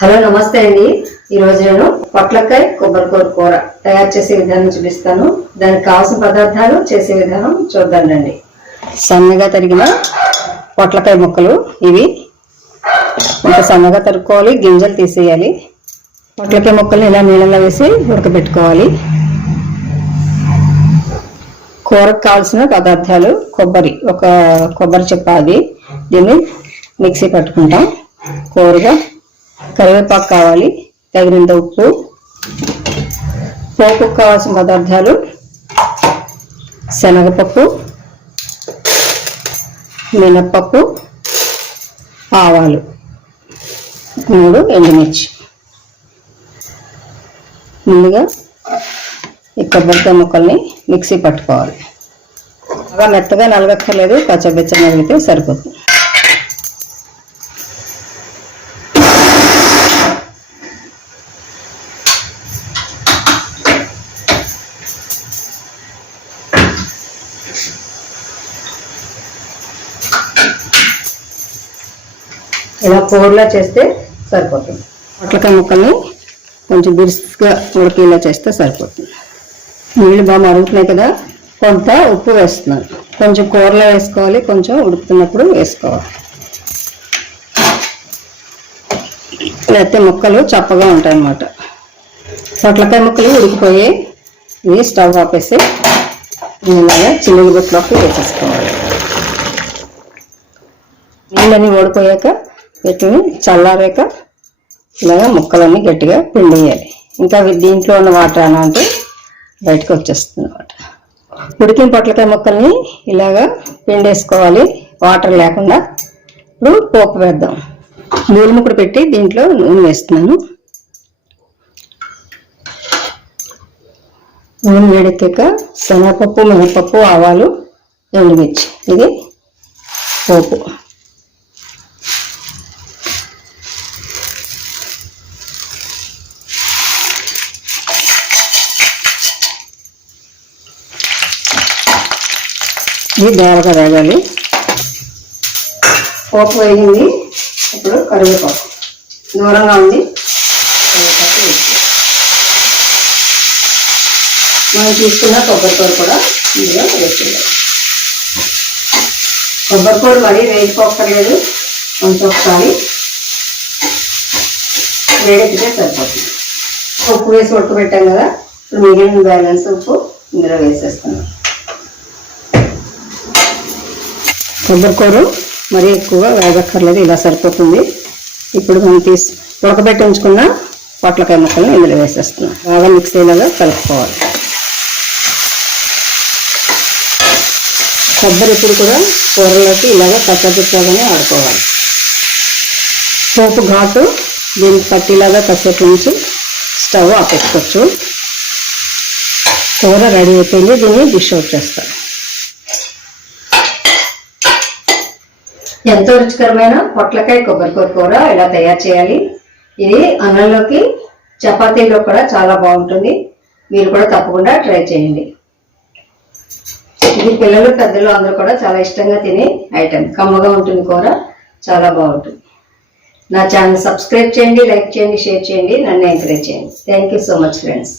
Hello నమస్తే అండి. ఈరోజు నేను పొట్లకాయ కొబ్బరికూర కూర తయారు చేసే విధానం చూపిస్తాను. దానికి కావాల్సిన పదార్థాలు చేసే విధానం చూద్దానండి సన్నగా తరిగిన పొట్లకాయ ముక్కలు ఇవి. ఇంత సన్నగా తరుక్కోవాలి గింజలు తీసేయాలి. పొట్లకాయ ముక్కల్ని ఇలా నీళ్ళలో వేసి ఉడకబెట్టుకోవాలి. కూరకు కావాల్సిన పదార్థాలు కొబ్బరి ఒక కొబ్బరి చెప్ప అది. దీన్ని మిక్సీ పట్టుకుంటాం. కూరగా కరివేపాకు కావాలి తగినంత ఉప్పు పోపు కావాల్సిన పదార్థాలు శనగపప్పు మినప్పప్పు ఆవాలు. మూడు ఎండుమిర్చి. ముందుగా ఈ కొబ్బరికాయ ముక్కల్ని మిక్సీ పట్టుకోవాలి. బాగా మెత్తగా నలగక్కర్లేదు పచ్చబెచ్చ నలిగితే సరిపోతుంది. ఇలా కూరలా చేస్తే సరిపోతుంది. పొట్లకాయ ముక్కల్ని కొంచెం బిరుసుగా ఉడికేలా చేస్తే సరిపోతుంది. నీళ్ళు బాగా మరుగుతున్నాయి కదా కొంత ఉప్పు వేస్తున్నాను కొంచెం కూరలో వేసుకోవాలి కొంచెం ఉడుకుతున్నప్పుడు వేసుకోవాలి. లేకపోతే ముక్కలు చప్పగా ఉంటాయి అన్నమాట పొట్లకాయ ముక్కలు ఉడికిపోయి ఇవి స్టవ్ ఆపేసి ఇలాగా చిల్లులు గుట్లోకి వేసేసుకోవాలి. నీళ్ళని ఓడిపోయాక వీటిని చల్లారాక ఇలాగా ముక్కలన్నీ గట్టిగా పిండేయాలి. ఇంకా అవి దీంట్లో ఉన్న వాటర్ అలా అంటే బయటకు వచ్చేస్తుంది అనమాట ఉడికిన పొట్లకాయ ముక్కల్ని ఇలాగా పిండేసుకోవాలి. వాటర్ లేకుండా ఇప్పుడు పోపు వేద్దాం. నూనె ముక్కడు పెట్టి దీంట్లో నూనె వేస్తున్నాను. నూనె వేడెక్కాక శనగపప్పు మినపప్పు ఆవాలు ఎండుమిర్చి. ఇది పోపు. ఇది దోరగా వేగాలి. పోపు వేగింది. ఇప్పుడు కరివేపాకు. దూరంగా ఉంది. కరివేపాకు వేసి. మనం తీసుకున్న కొబ్బరికూర కూడా ఇందులో వేసేయాలి. కొబ్బరికూర మరీ వేసుకోక్కర్లేదు కొంచెం ఒకసారి వేడెక్కితే సరిపోతుంది. ఉప్పు వేసి ఉడకబెట్టాం కదా. ఇప్పుడు మిగిలిన బ్యాలెన్స్ ఉప్పు ఇందులో వేసేస్తున్నాం. కొబ్బరికూర మరీ ఎక్కువ వేగక్కర్లేదు ఇలా సరిపోతుంది. ఇప్పుడు మనం తీసి ఉడకబెట్టి ఉంచుకున్న పొట్లకాయ ముక్కలను ఇందులో వేసేస్తున్నాం. బాగా మిక్స్ అయ్యేలాగా కలుపుకోవాలి. కొబ్బరి ఇప్పుడు కూడా కూరలోకి ఇలాగ పచ్చడిలాగానే ఆడుకోవాలి పోపు ఘాటు దీనికి పట్టిలాగా కసేపు ఉంచి స్టవ్ ఆపేసుకోవచ్చు కూర రెడీ అయిపోయింది దీన్ని డిష్ అవుట్ చేస్తాను. ఎంతో రుచికరమైన పొట్లకాయ కొబ్బరికూర కూర ఇలా తయారు చేయాలి. ఇది అన్నంలోకి చపాతీలో కూడా చాలా బాగుంటుంది. మీరు కూడా తప్పకుండా ట్రై చేయండి. ఇది పిల్లలు పెద్దలు అందరూ కూడా చాలా ఇష్టంగా తినే ఐటెం. కమ్మగా ఉంటుంది కూర చాలా బాగుంటుంది. నా ఛానల్ సబ్స్క్రైబ్ చేయండి లైక్ చేయండి షేర్ చేయండి నన్ను ఎంకరేజ్ చేయండి. Thank you so much friends